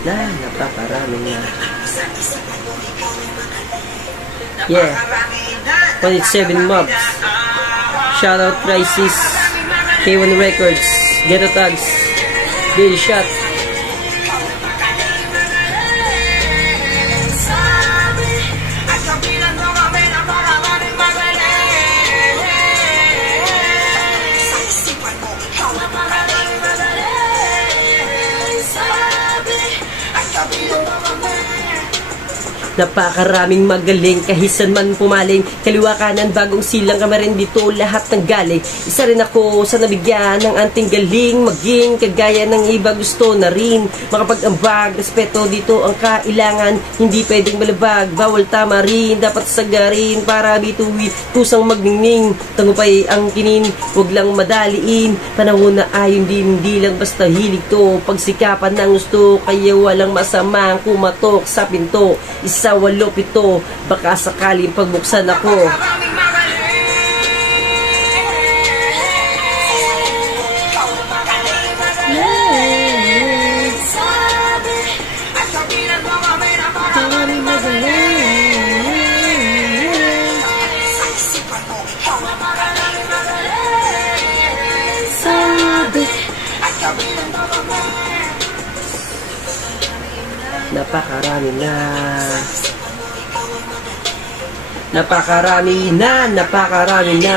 Napakarami na. Yeah. 187 mobs. Shoutout Crisis. K1 Records. Ghetto Tags. Bill Shot. Napakaraming magaling, kahisan man pumaling, kaliwa kanan, bagong silang kamarin dito, lahat ng galing. Isa rin ako sa nabigyan ng anting galing, maging kagaya ng iba gusto na rin. Makapag-ambag, respeto dito ang kailangan, hindi pwedeng malabag, bawal tama rin, dapat sagarin para bituwi, kusang magningning, tangupay ang kinin, huwag lang madaliin, panahon na ayon din, hindi lang basta hilig to, pagsikapan ng gusto, kaya walang masamang kumatok sa pinto. Isa 8-7, baka sakaling pagbuksan ako. Napakarami na. Napakarami na.